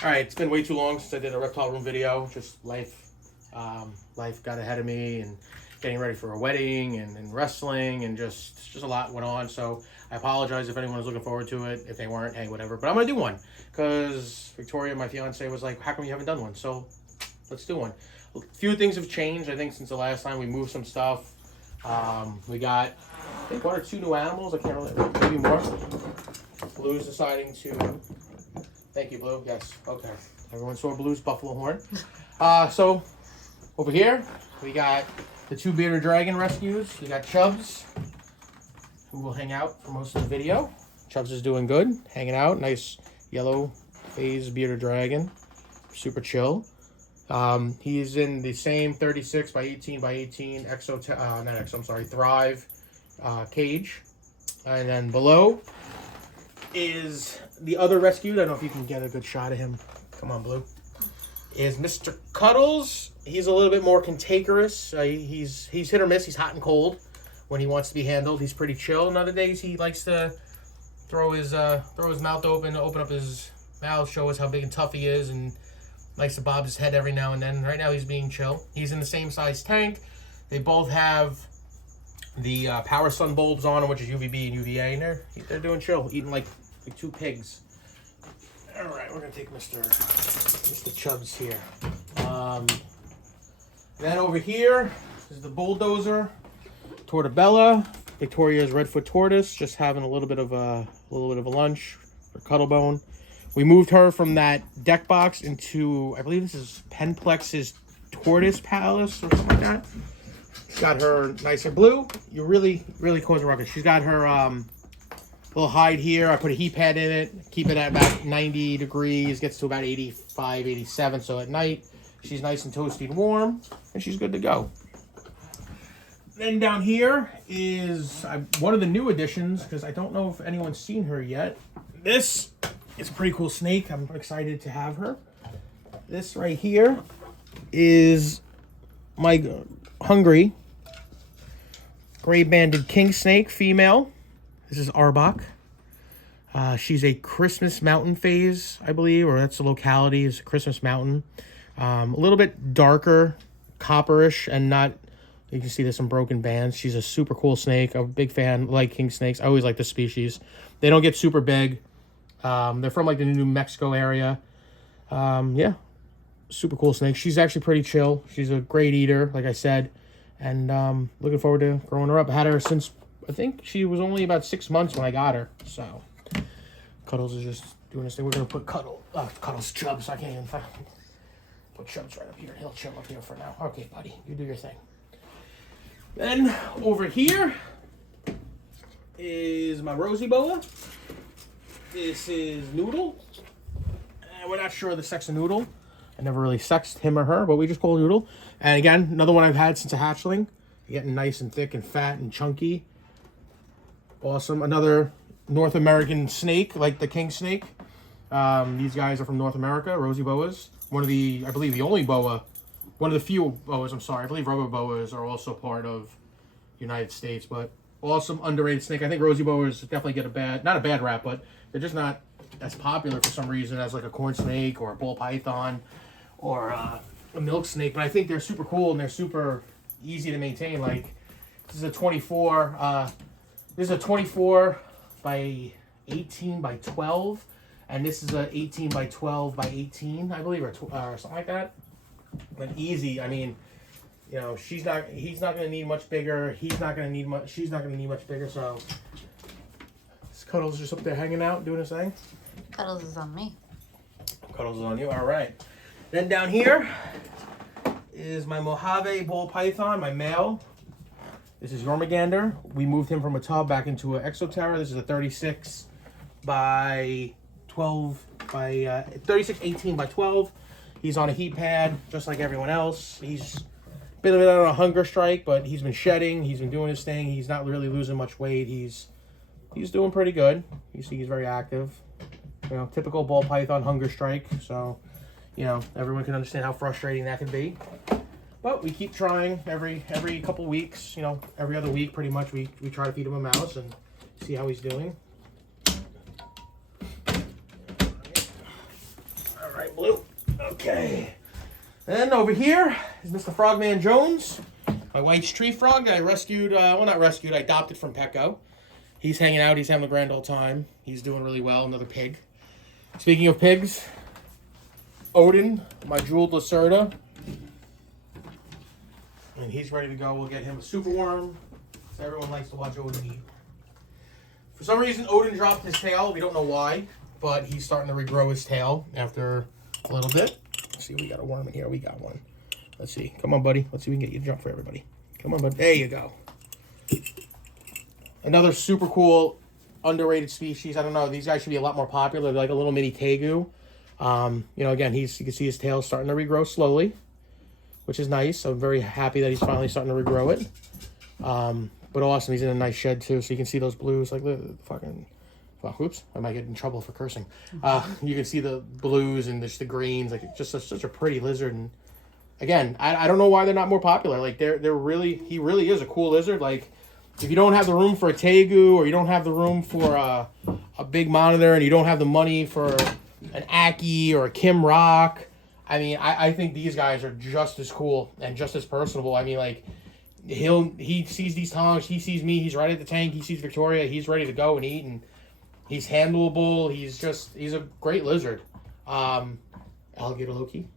All right, it's been way too long since I did a Reptile Room video. Just life got ahead of me, and getting ready for a wedding and wrestling, and just a lot went on. So I apologize if anyone was looking forward to it. If they weren't, hey, whatever. But I'm gonna do one because Victoria, my fiance, was like, "How come you haven't done one?" So let's do one. A few things have changed, I think, since the last time. We moved some stuff. We got, I think, 1 or 2 new animals. I can't really, maybe more. Blue's deciding to. Thank you, Blue. Yes. Okay. Everyone saw Blue's buffalo horn. So over here we got the 2 bearded dragon rescues. We got Chubbs, who will hang out for most of the video. Chubbs is doing good, hanging out. Nice yellow phase bearded dragon, super chill. He's in the same 36 by 18 by 18 Thrive cage, and then below is the other rescue. I don't know if you can get a good shot of him. Come on, Blue. Is Mr. Cuddles. He's a little bit more cantankerous. He's hit or miss. He's hot and cold when he wants to be handled. He's pretty chill. And other days he likes to throw his mouth open up his mouth, show us how big and tough he is, and likes to bob his head every now and then. Right now he's being chill. He's in the same size tank. They both have the power sun bulbs on them, which is UVB and UVA, and they're doing chill, eating like 2 pigs. All right, we're gonna take Mr. Chubbs here. Then over here is the bulldozer, Tortabella, Victoria's Redfoot tortoise, just having a little bit of a lunch for Cuddlebone. We moved her from that deck box into, I believe this is Penplex's Tortoise Palace or something like that. She's got her nice and blue. You really cause a ruckus. She's got her little hide here. I put a heat pad in it, keep it at about 90 degrees, gets to about 85, 87. So at night, she's nice and toasty and warm, and she's good to go. Then down here is one of the new additions, because I don't know if anyone's seen her yet. This is a pretty cool snake. I'm excited to have her. This right here is my hungry gray-banded king snake female. This is Arbok. She's a Christmas Mountain phase, I believe, or that's the locality, is Christmas Mountain. A little bit darker, copperish, and not, you can see there's some broken bands. She's a super cool snake. I'm a big fan, like king snakes. I always like this species. They don't get super big. They're from like the New Mexico area. Yeah, super cool snake. She's actually pretty chill. She's a great eater, like I said, and looking forward to growing her up. I had her since, I think she was only about 6 months when I got her. So Cuddles is just doing this thing. We're gonna put Cuddles Chubbs. I can't even put Chubbs right up here. He'll chill up here for now. Okay, buddy, you do your thing. Then over here is my Rosy boa. This is Noodle. And we're not sure of the sex of Noodle. I never really sexed him or her, but we just call Noodle. And again, another one I've had since a hatchling. Getting nice and thick and fat and chunky. Awesome. Another North American snake, like the king snake. These guys are from North America, Rosy boas. One of the, I believe the only boa, one of the few boas, I'm sorry. I believe rubber boas are also part of the United States, but awesome, underrated snake. I think Rosy boas definitely get not a bad rap, but they're just not as popular for some reason as like a corn snake or a ball python or a milk snake. But I think they're super cool and they're super easy to maintain. Like this is a 24 by 18 by 12, and this is a 18 by 12 by 18, I believe, or something like that. But easy. I mean, you know, he's not going to need much bigger. She's not going to need much bigger. So this Cuddles is just up there hanging out, doing his thing. Cuddles is on me. Cuddles is on you. All right. Then down here is my Mojave ball python, my male. This is Yormagander. We moved him from a tub back into an Exoterra. This is a 36 by 12 by 36 18 by 12. He's on a heat pad just like everyone else. He's been on a hunger strike, but he's been shedding. He's been doing his thing. He's not really losing much weight. He's doing pretty good. You see, he's very active. You know, typical ball python hunger strike. So, you know, everyone can understand how frustrating that can be. But we keep trying every couple weeks. You know, every other week, pretty much. We try to feed him a mouse and see how he's doing. my blue. Okay. Then over here is Mr. Frogman Jones, my wife's tree frog that I rescued, well not rescued, I adopted from Petco. He's hanging out, he's having a grand old time. He's doing really well, another pig. Speaking of pigs, Odin, my jeweled lacerta. And he's ready to go. We'll get him a super worm. So everyone likes to watch Odin eat. For some reason, Odin dropped his tail. We don't know why, but he's starting to regrow his tail after a little bit. Let's see, we got a worm in here. We got one. Let's see. Come on, buddy. Let's see if we can get you to jump for everybody. Come on, buddy. There you go. Another super cool, underrated species. I don't know. These guys should be a lot more popular. They're like a little mini tegu. You know, again, you can see his tail starting to regrow slowly, which is nice. So I'm very happy that he's finally starting to regrow it. But awesome. He's in a nice shed too, so you can see those blues. Like the fucking, well, whoops, I might get in trouble for cursing. You can see the blues and just the greens. Like just such a pretty lizard. And again, I don't know why they're not more popular. Like he really is a cool lizard. Like if you don't have the room for a tegu, or you don't have the room for a big monitor, and you don't have the money for an Aki or a Kim Rock, I mean, I think these guys are just as cool and just as personable. I mean, like, he sees these tongs, he sees me, he's right at the tank, he sees Victoria, he's ready to go and eat, and he's handleable. He's a great lizard. Alligator Loki.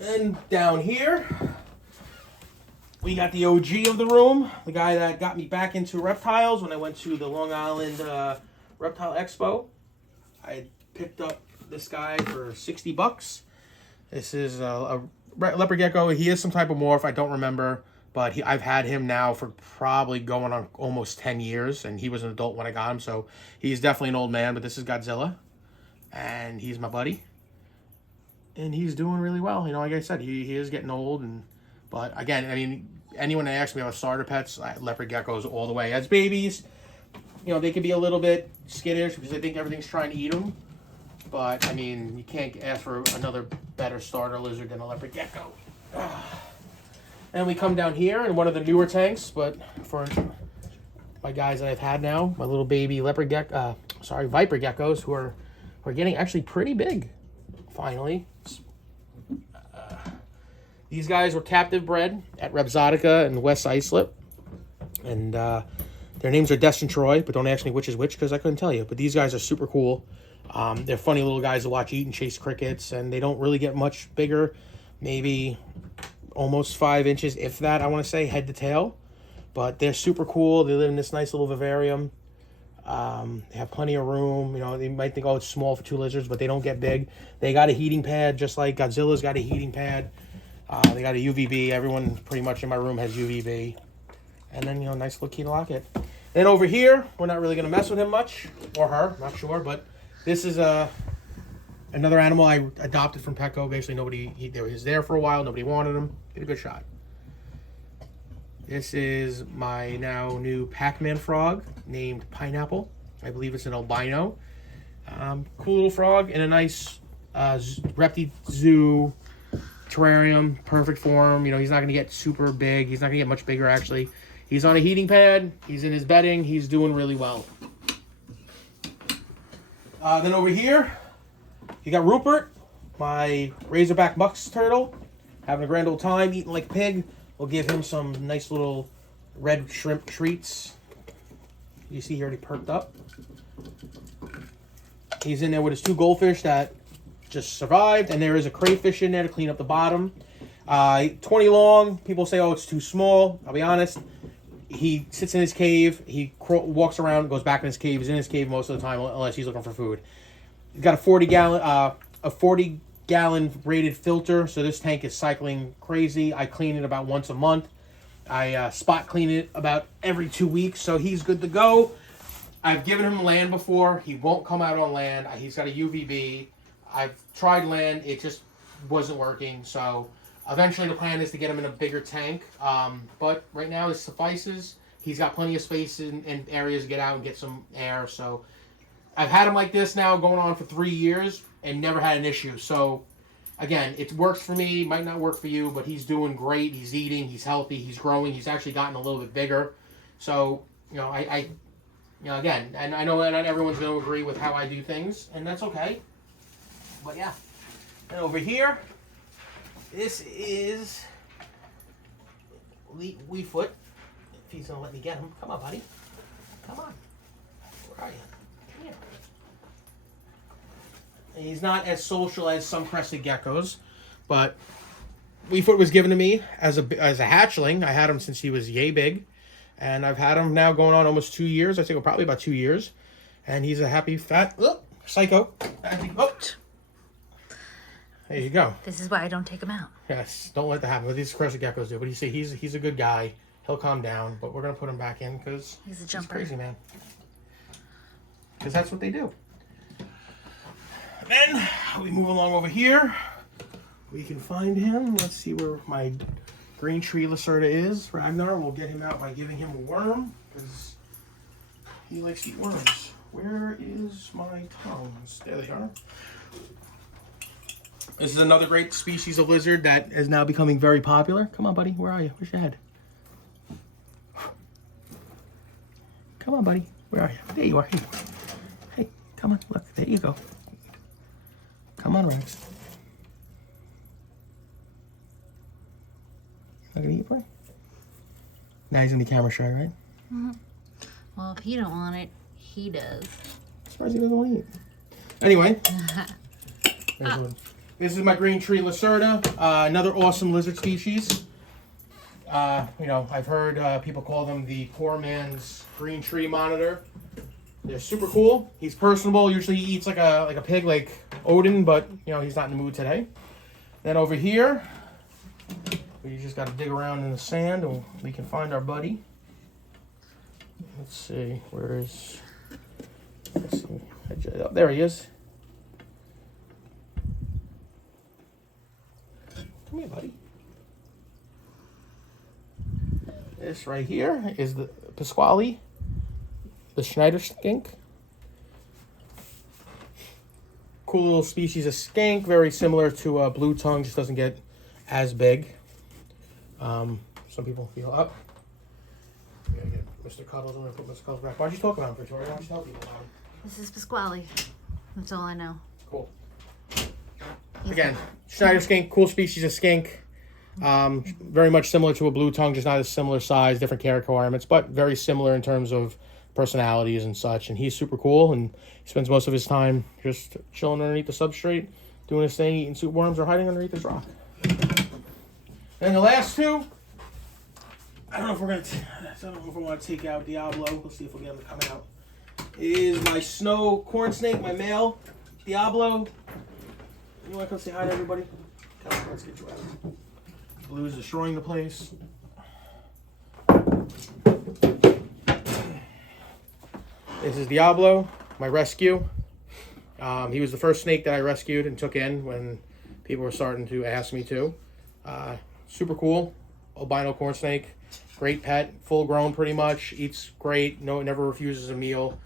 And down here, we got the OG of the room, the guy that got me back into reptiles when I went to the Long Island Reptile Expo. I picked up this guy for 60 bucks. This is a leopard gecko. He is some type of morph. I don't remember, but I've had him now for probably going on almost 10 years, and he was an adult when I got him, so he's definitely an old man, but this is Godzilla, and he's my buddy. And he's doing really well. You know, like I said, he is getting old, but again, I mean, anyone that asks me about starter pets, leopard geckos all the way. As babies, you know, they can be a little bit skittish because they think everything's trying to eat them. But, I mean, you can't ask for another better starter lizard than a leopard gecko. And we come down here in one of the newer tanks, but for my guys that I've had now, my little baby viper geckos who are getting actually pretty big, finally. These guys were captive bred at Repzotica and West Islip. And their names are Destin Troy, but don't ask me which is which because I couldn't tell you. But these guys are super cool. They're funny little guys to watch eat and chase crickets, and they don't really get much bigger. Maybe almost 5 inches, if that, I want to say, head to tail. But they're super cool. They live in this nice little vivarium. They have plenty of room. You know, they might think, oh, it's small for 2 lizards, but they don't get big. They got a heating pad, just like Godzilla's got a heating pad. They got a UVB. Everyone pretty much in my room has UVB. And then, you know, nice little key to lock it. Then over here, we're not really going to mess with him much. Or her, not sure. But this is another animal I adopted from Petco. Basically, he was there for a while. Nobody wanted him. Did a good shot. This is my now new Pac-Man frog named Pineapple. I believe it's an albino. Cool little frog in a nice Repti Zoo terrarium, perfect for him. You know, he's not going to get super big. He's not going to get much bigger, actually. He's on a heating pad. He's in his bedding. He's doing really well. Then over here, you got Rupert, my Razorback musk turtle, having a grand old time, eating like a pig. We'll give him some nice little red shrimp treats. You see he already perked up. He's in there with his 2 goldfish that just survived, and there is a crayfish in there to clean up the bottom. 20 long. People say, oh, it's too small. I'll be honest. He sits in his cave. He walks around, goes back in his cave. He's in his cave most of the time, unless he's looking for food. He's got a 40-gallon rated filter, so this tank is cycling crazy. I clean it about once a month. I spot clean it about every 2 weeks, so he's good to go. I've given him land before. He won't come out on land. He's got a UVB. I've tried land. It just wasn't working, so eventually the plan is to get him in a bigger tank. But right now this suffices. He's got plenty of space and areas to get out and get some air, so I've had him like this now going on for 3 years and never had an issue. So again, it works for me, might not work for you, but he's doing great. He's eating, he's healthy, he's growing. He's actually gotten a little bit bigger. So, you know, You know, again, and I know not everyone's going to agree with how I do things, and that's okay. But yeah. And over here, this is Leefoot. If he's going to let me get him. Come on, buddy. Come on. Where are you? Come here. And he's not as social as some crested geckos, but Leefoot was given to me as a hatchling. I had him since he was yay big, and I've had him now going on almost 2 years. I think probably about 2 years, and he's a happy fat psycho. There you go. This is why I don't take him out. Yes, don't let that happen. What these crested geckos do. But you see, he's a good guy. He'll calm down, but we're gonna put him back in because he's a jumper. He's crazy, man. Because that's what they do. Then we move along over here. We can find him. Let's see where my green tree lacerta is. Ragnar, we'll get him out by giving him a worm because he likes to eat worms. Where is my tongues? There they are. This is another great species of lizard that is now becoming very popular. Come on, buddy. Where are you? Where's your head? Come on, buddy. Where are you? There you are. Hey, hey, come on. Look, there you go. Come on, Rex. Not gonna eat, boy? Now he's in the camera shy, right? Mm-hmm. Well, if you don't want it, he does. As far as he doesn't want to eat. Anyway. This is my green tree lacerta. Another awesome lizard species. You know, I've heard people call them the poor man's green tree monitor. They're super cool. He's personable. Usually he eats like a pig, like Odin, but you know he's not in the mood today. Then over here, we just got to dig around in the sand and we can find our buddy. Let's see, where is? Let's see. Oh, there he is. Come here, buddy. This right here is the Pasquale, the Schneider skink. Cool little species of skink, very similar to a blue tongue, just doesn't get as big. Some people feel up. We gotta get Mr. Cuddles. I'm gonna put Mr. Cuddles back. Why'd you talk about him, Victoria? Why'd you tell people about him? This is Pasquale. That's all I know. Cool. Again, Schneider skink, cool species of skink. Very much similar to a blue tongue, just not as similar size, different care requirements, but very similar in terms of personalities and such. And he's super cool, and he spends most of his time just chilling underneath the substrate, doing his thing, eating soup worms, or hiding underneath his rock. And the last two, I don't know if we're gonna want to take out Diablo. We'll see if we'll get him to come out. Is my snow corn snake, my male Diablo. You want to come say hi to everybody? Come on, let's get you out. Blue is destroying the place. This is Diablo, my rescue. He was the first snake that I rescued and took in when people were starting to ask me to. Super cool, albino corn snake. Great pet, full grown pretty much. Eats great, never refuses a meal.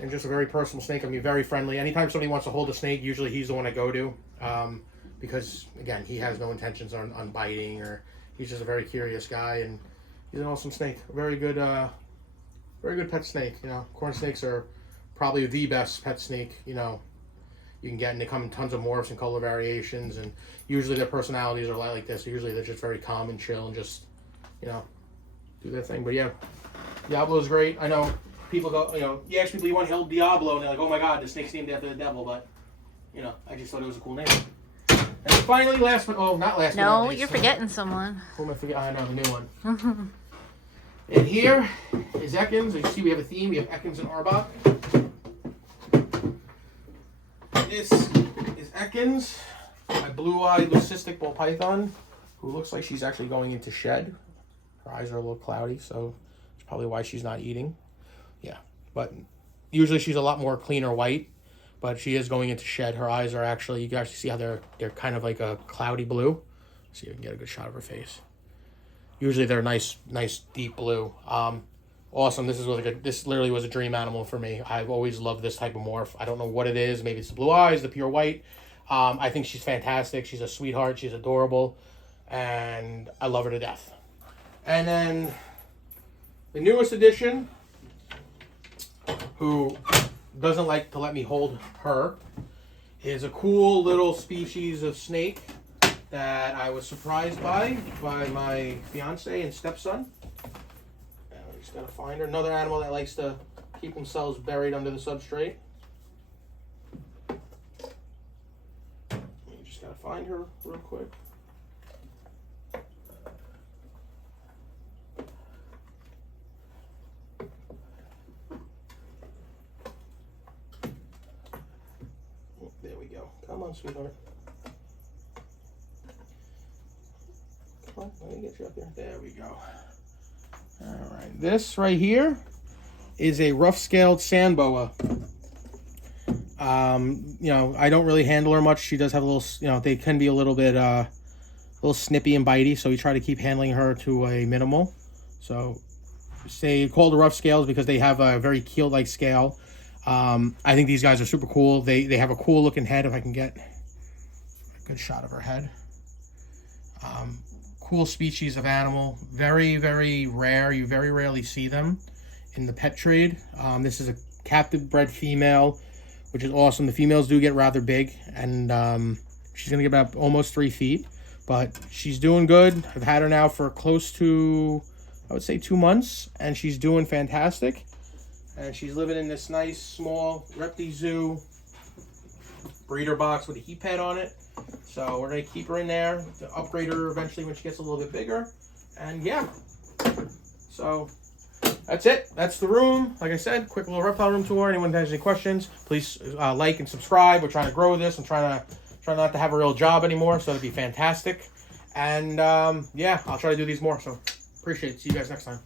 And just a very personal snake. I mean, very friendly. Anytime somebody wants to hold a snake, usually he's the one I go to. Because, again, he has no intentions on biting, or he's just a very curious guy, and he's an awesome snake. Very good pet snake. You know, corn snakes are probably the best pet snake, you know, you can get, and they come in tons of morphs and color variations, and usually their personalities are like this. Usually they're just very calm and chill and just, you know, do their thing. But yeah, Diablo's great. I know people go, you know, you ask people you want to hold Diablo, and they're like, oh my god, the snake's named after the devil, but, you know, I just thought it was a cool name. And finally, not last but not least. You're forgetting someone. Who am I forgetting? I know, the new one. And here is Ekans. As you see, we have a theme. We have Ekans and Arbok. This is Ekans, my blue-eyed leucistic ball python, who looks like she's actually going into shed. Her eyes are a little cloudy, so that's probably why she's not eating. Yeah, but usually she's a lot more cleaner white, but she is going into shed. Her eyes are actually, you can actually see how they're kind of like a cloudy blue. See if you can get a good shot of her face. Usually they're nice deep blue. Awesome. This literally was a dream animal for me. I've always loved this type of morph. I don't know what it is. Maybe it's the blue eyes, the pure white. I think she's fantastic. She's a sweetheart. She's adorable, and I love her to death. And then the newest addition, who doesn't like to let me hold her, is a cool little species of snake that I was surprised by my fiance and stepson. And we just gotta find her. Another animal that likes to keep themselves buried under the substrate. We just gotta find her real quick. There we go. Come on, sweetheart. Come on, let me get you up there. There we go. All right. This right here is a rough-scaled sand boa. You know, I don't really handle her much. She does have a little, you know, they can be a little bit, a little snippy and bitey, so we try to keep handling her to a minimal. So, they call the rough scales because they have a very keel-like scale. I think these guys are super cool. They have a cool looking head. If I can get a good shot of her head. Cool species of animal. Very, very rare. You very rarely see them in the pet trade. This is a captive bred female, which is awesome. The females do get rather big, and she's gonna get about almost 3 feet, but she's doing good. I've had her now for close to, I would say, 2 months, and she's doing fantastic. And she's living in this nice small Reptile Zoo breeder box with a heat pad on it. So we're going to keep her in there to upgrade her eventually when she gets a little bit bigger. And yeah, so that's it. That's the room. Like I said, quick little reptile room tour. Anyone has any questions, please like and subscribe. We're trying to grow this. I'm trying not to have a real job anymore, so that'd be fantastic. And yeah, I'll try to do these more. So appreciate it. See you guys next time.